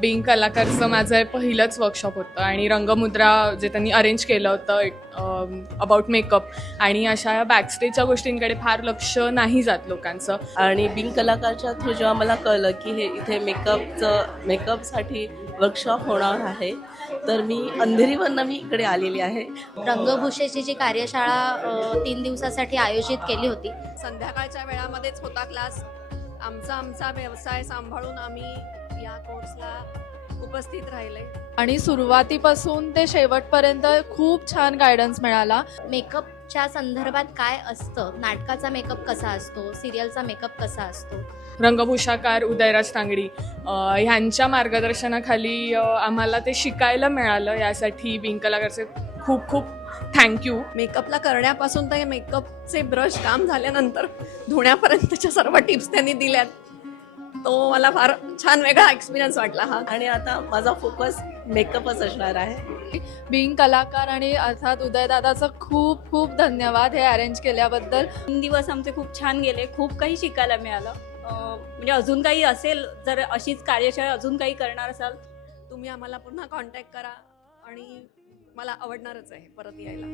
Bing कलाकारचं माझं हे पहिलंच वर्कशॉप होतं आणि रंगमुद्रा जे त्यांनी अरेंज केलं होतं अबाउट मेकअप आणि अशा या बॅकस्टेजच्या गोष्टींकडे फार लक्ष नाही जात लोकांचं. आणि बिंग कलाकारच्या थ्रू जेव्हा मला कळलं की हे इथे मेकअपसाठी वर्कशॉप होणार आहे, तर मी अंधेरीवरनं मी इकडे आलेली आहे. रंगभूषेची जी कार्यशाळा 3 दिवसासाठी आयोजित केली होती. संध्याकाळच्या वेळामध्येच होता क्लास. आमचा व्यवसाय सांभाळून आम्ही या कोर्सला उपस्थित राहिले आणि सुरुवातीपासून ते शेवटपर्यंत खूप छान गायडन्स मिळाला. मेकअपच्या संदर्भात काय असतं, नाटकाचा मेकअप कसा असतो, सिरियलचा मेकअप कसा असतो. रंगभूषाकार उदयराज तांगडी ह्यांच्या मार्गदर्शनाखाली आम्हाला ते शिकायला मिळालं. यासाठी बिंग कलाकारचे खूप खूप थँक्यू. मेकअपला करण्यापासून तर मेकअपचे ब्रश काम झाल्यानंतर धुण्यापर्यंतच्या सर्व टिप्स त्यांनी दिल्यात. तो मला फार छान वेगळा एक्सपिरियन्स वाटला हा. आणि आता माझा फोकस मेकअपच असणार आहे. बिंग कलाकार आणि अर्थात उदयदादाचं खूप खूप धन्यवाद हे अरेंज केल्याबद्दल. 3 दिवस आमचे खूप छान गेले. खूप काही शिकायला मिळालं. म्हणजे अजून काही असेल, जर अशीच कार्यशाळा अजून काही करणार असाल, तुम्ही आम्हाला पुन्हा कॉन्टॅक्ट करा आणि मला आवडणारच आहे परत यायला.